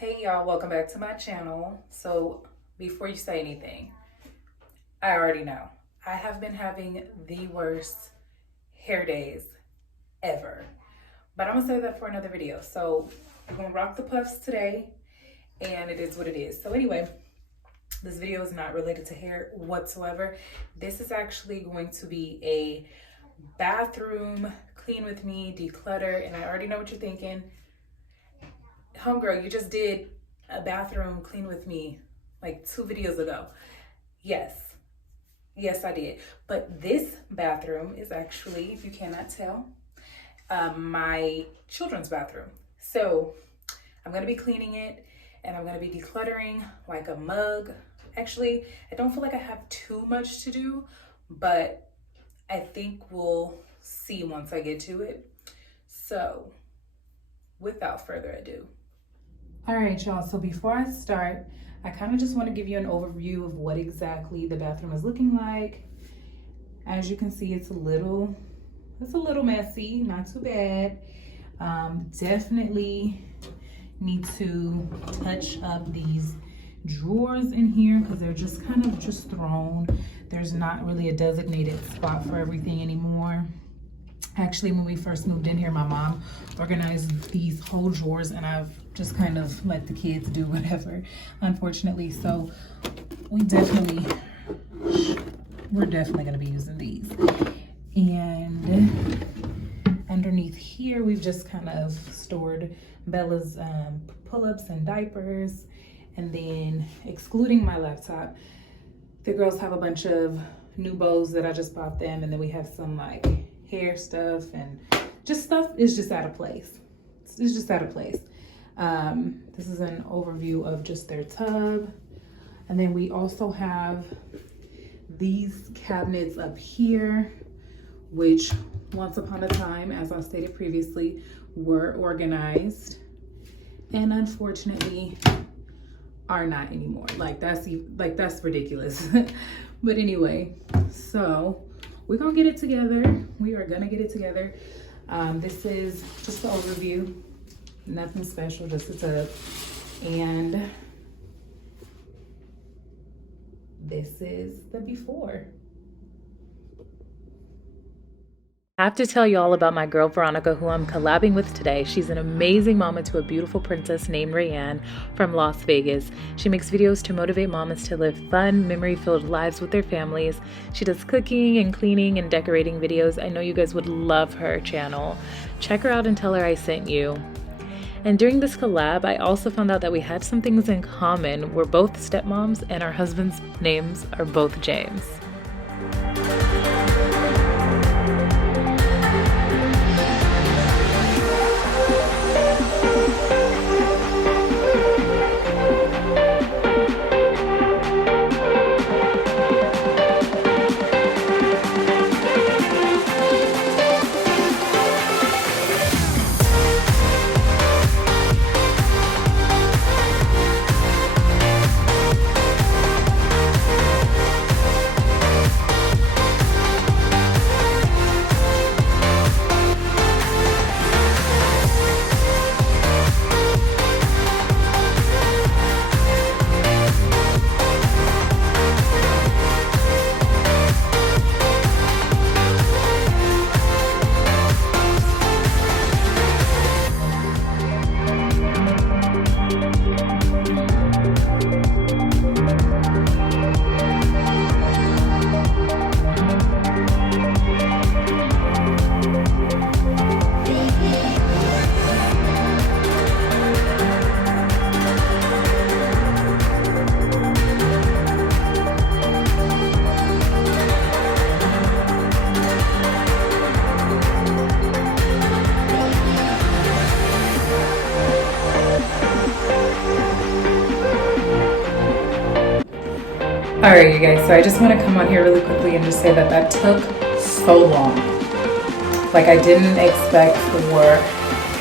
Hey y'all, welcome back to my channel. So before you say anything, I already know I have been having the worst hair days ever, but I'm gonna save that for another video. So we're gonna rock the puffs today, and it is what it is. So anyway, this video is not related to hair whatsoever. This is actually going to be a bathroom clean with me, declutter, and I already know what you're thinking. Homegirl, you just did a bathroom clean with me like 2 videos ago. Yes, I did. But this bathroom is actually, if you cannot tell, my children's bathroom. So I'm gonna be cleaning it and I'm gonna be decluttering like a mug. Actually, I don't feel like I have too much to do, but I think we'll see once I get to it. So without further ado. All right, y'all, so before I start, I kind of just want to give you an overview of what exactly the bathroom is looking like. As you can see, it's a little messy, not too bad. Definitely need to touch up these drawers in here because they're just kind of just thrown. There's not really a designated spot for everything anymore. Actually, when we first moved in here, my mom organized these whole drawers and I've just kind of let the kids do whatever, unfortunately. So we're definitely gonna be using these. And underneath here, we've just kind of stored Bella's pull-ups and diapers. And then excluding my laptop, the girls have a bunch of new bows that I just bought them. And then we have some like hair stuff and just stuff is just out of place. It's just out of place. This is an overview of just their tub. And then we also have these cabinets up here, which once upon a time, as I stated previously, were organized and unfortunately are not anymore. Like that's ridiculous. But anyway, so we're gonna get it together. We are gonna get it together. This is just the overview. Nothing special, just a tub. And this is the before. I have to tell you all about my girl Veronica, who I'm collabing with today. She's an amazing mama to a beautiful princess named Rayanne from Las Vegas. She makes videos to motivate mamas to live fun, memory-filled lives with their families. She does cooking and cleaning and decorating videos. I know you guys would love her channel. Check her out and tell her I sent you. And during this collab, I also found out that we had some things in common. We're both stepmoms and our husbands' names are both James. All right, you guys, so I just want to come on here really quickly and just say that took so long. Like, I didn't expect for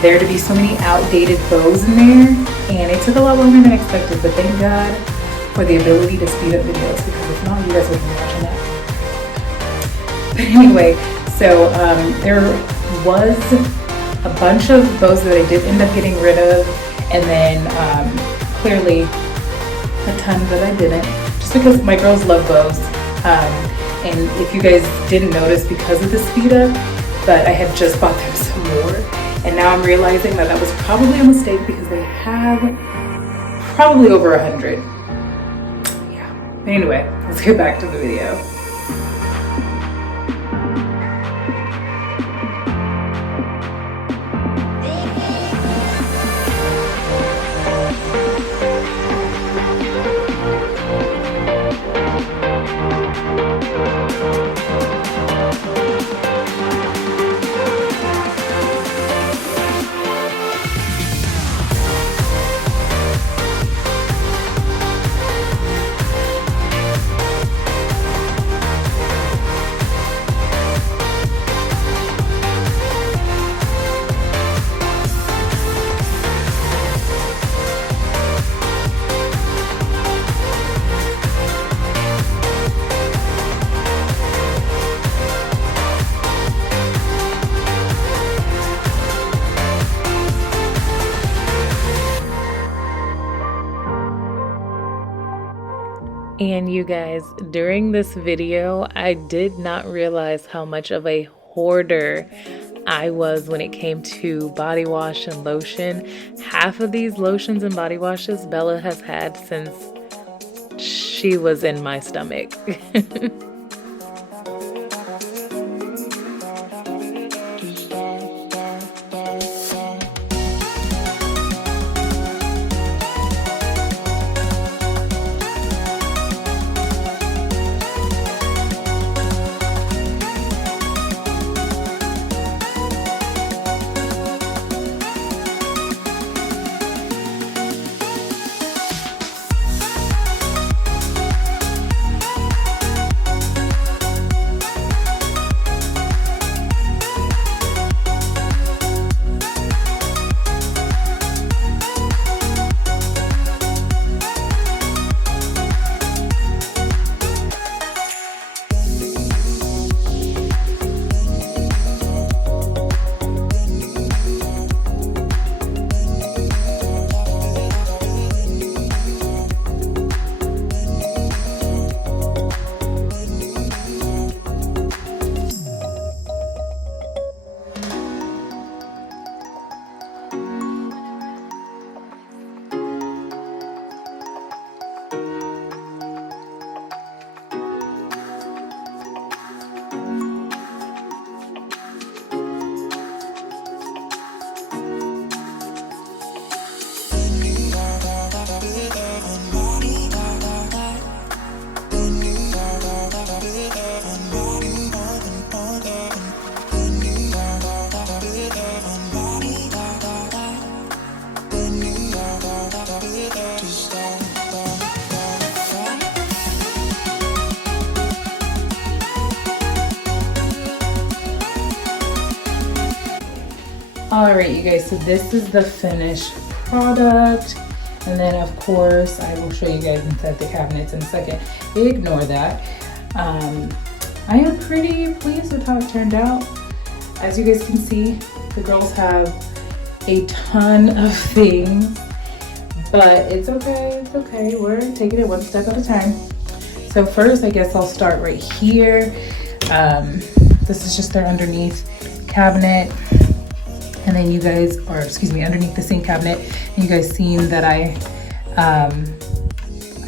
there to be so many outdated bows in there, and it took a lot longer than expected, but thank God for the ability to speed up videos, because if not, you guys wouldn't be watching that. But anyway, so there was a bunch of bows that I did end up getting rid of, And then clearly a ton that I didn't, just because my girls love bows. And if you guys didn't notice because of the speed up, but I had just bought them some more. And now I'm realizing that that was probably a mistake because they have probably over 100. Yeah. Anyway, let's get back to the video. And you guys, during this video, I did not realize how much of a hoarder I was when it came to body wash and lotion. Half of these lotions and body washes Bella has had since she was in my stomach. Alright you guys, so this is the finished product, and then of course I will show you guys inside the cabinets in a second. Ignore that. I am pretty pleased with how it turned out. As you guys can see, the girls have a ton of things, but it's okay, it's okay. We're taking it one step at a time. So first, I guess I'll start right here. This is just their underneath cabinet. And then you guys, or excuse me, underneath the sink cabinet, and you guys seen that I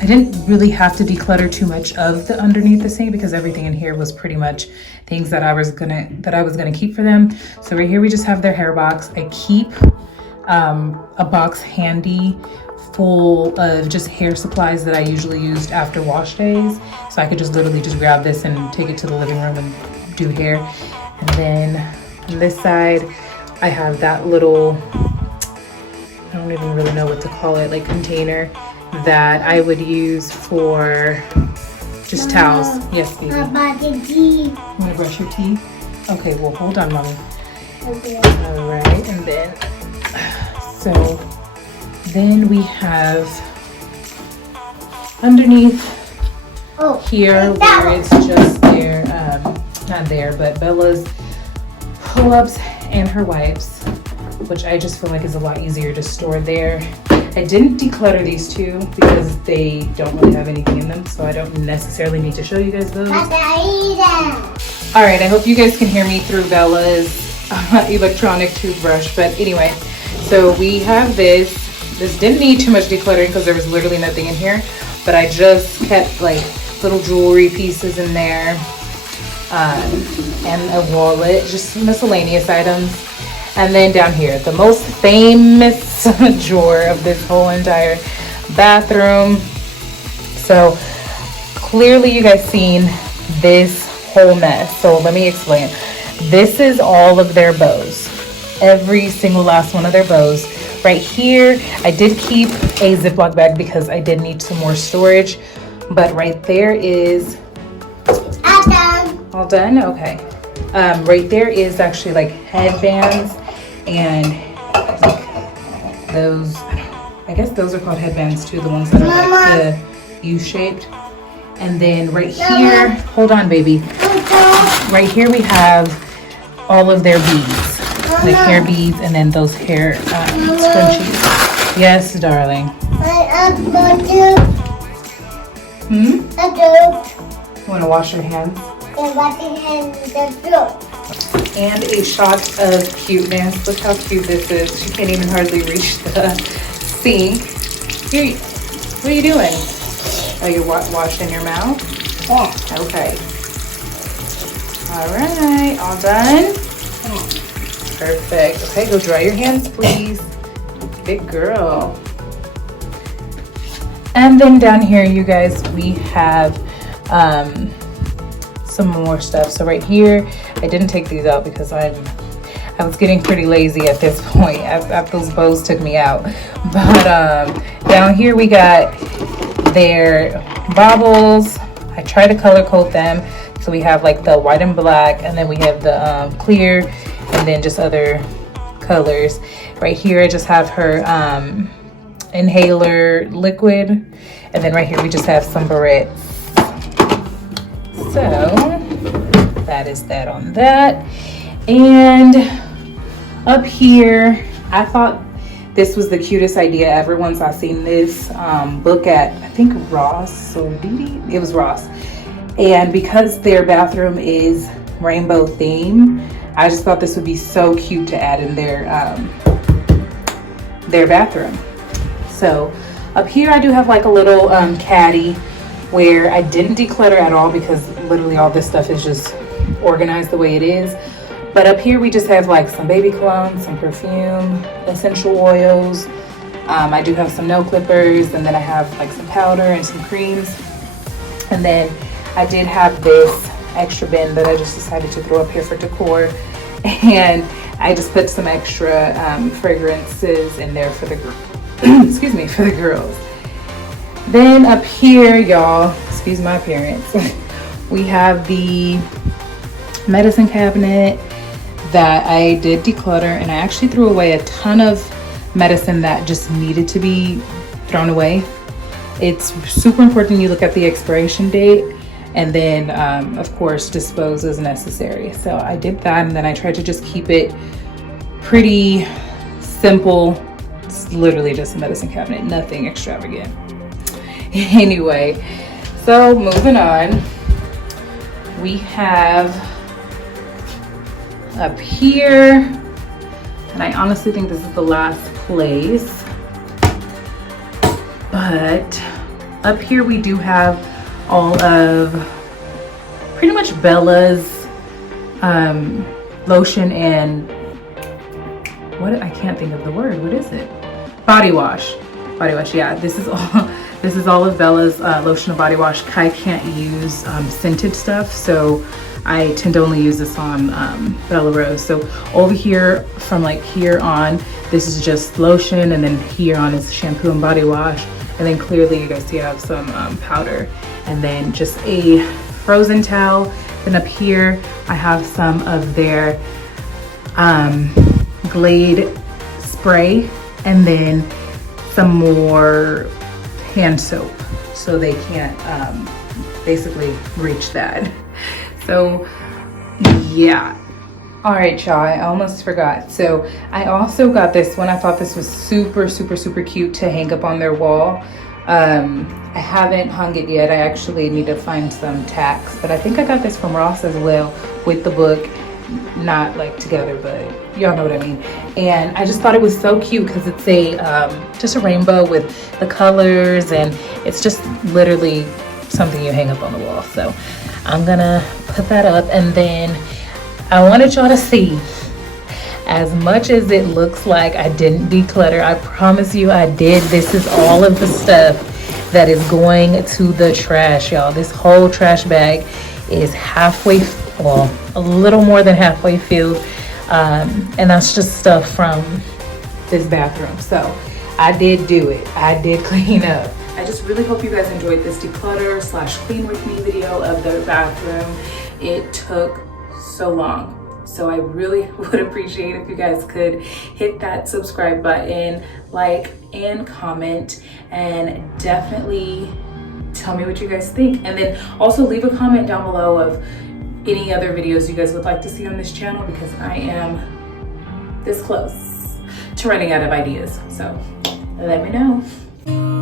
didn't really have to declutter too much of the underneath the sink because everything in here was pretty much things that I was gonna keep for them. So right here we just have their hair box. I keep a box handy full of just hair supplies that I usually used after wash days. So I could just literally just grab this and take it to the living room and do hair. And then on this side, I have that little, I don't even really know what to call it, like container that I would use for just towels. Yes, baby. About the teeth. You wanna brush your teeth? Okay, well, hold on, mommy. Okay. All right, and then, so then we have underneath here where it's just their, not there, but Bella's pull-ups and her wipes. which I just feel like is a lot easier to store there. I didn't declutter these two because they don't really have anything in them, so I don't necessarily need to show you guys those. All right, I hope you guys can hear me through Bella's electronic toothbrush, but anyway, so we have this. This didn't need too much decluttering because there was literally nothing in here, but I just kept like little jewelry pieces in there, and a wallet, just miscellaneous items. And then down here, the most famous drawer of this whole entire bathroom. So clearly you guys seen this whole mess. So let me explain. This is all of their bows. Every single last one of their bows. Right here, I did keep a Ziploc bag because I did need some more storage. But right there is... All done. All done? Okay. Right there is actually like headbands and like those, I guess those are called headbands too, the ones that are like the U-shaped. And then right here, hold on baby. Right here we have all of their beads, the hair beads, and then those hair scrunchies. Yes, darling. You want to wash your hands? And a shot of cuteness. Look how cute this is. She can't even hardly reach the sink. Here, what are you doing? Oh, you're washing your mouth? Yeah. Okay. All right, all done? Perfect. Okay, go dry your hands, please. Good girl. And then down here, you guys, we have some more stuff. So right here, I didn't take these out because I was getting pretty lazy at this point. After those bows took me out. But down here we got their baubles. I try to color code them. So we have like the white and black, and then we have the clear, and then just other colors. Right here I just have her inhaler liquid, and then right here we just have some barrettes. So that is that on that. And up here, I thought this was the cutest idea ever once I seen this book at, I think Ross or Dee. It was Ross. And because their bathroom is rainbow theme, I just thought this would be so cute to add in their bathroom. So up here I do have like a little caddy where I didn't declutter at all because literally all this stuff is just organized the way it is. But up here we just have like some baby cologne, some perfume, essential oils. I do have some nail clippers, and then I have like some powder and some creams. And then I did have this extra bin that I just decided to throw up here for decor. And I just put some extra fragrances in there for the excuse me, for the girls. Then up here, y'all, excuse my appearance, we have the medicine cabinet that I did declutter, and I actually threw away a ton of medicine that just needed to be thrown away. It's super important you look at the expiration date, and then of course dispose as necessary. So I did that, and then I tried to just keep it pretty simple. It's literally just a medicine cabinet, nothing extravagant. Anyway, so moving on, we have up here, and I honestly think this is the last place, but up here we do have all of pretty much Bella's lotion and I can't think of the word, what is it? Body wash, yeah, this is all of Bella's lotion and body wash. Kai can't use scented stuff, so I tend to only use this on Bella Rose. So over here, from like here on, this is just lotion, and then here on is shampoo and body wash, and then clearly you guys see I have some powder, and then just a frozen towel. Then up here I have some of their Glade spray, and then some more hand soap, so they can't basically reach that. So yeah, All right, y'all, I almost forgot. So I also got this one. I thought this was super, super, super cute to hang up on their wall. I haven't hung it yet. I actually need to find some tacks, but I think I got this from Ross as well with the book, not like together, but y'all know what I mean. And I just thought it was so cute because it's a just a rainbow with the colors, and it's just literally something you hang up on the wall. So I'm gonna put that up, and then I wanted y'all to see, as much as it looks like I didn't declutter, I promise you I did. This is all of the stuff that is going to the trash, y'all. This whole trash bag is halfway, well, a little more than halfway filled. And that's just stuff from this bathroom. So I did do it. I did clean up. I just really hope you guys enjoyed this declutter / clean with me video of the bathroom. It took so long. So I really would appreciate if you guys could hit that subscribe button, like and comment, and definitely tell me what you guys think. And then also leave a comment down below of any other videos you guys would like to see on this channel, because I am this close to running out of ideas. So let me know.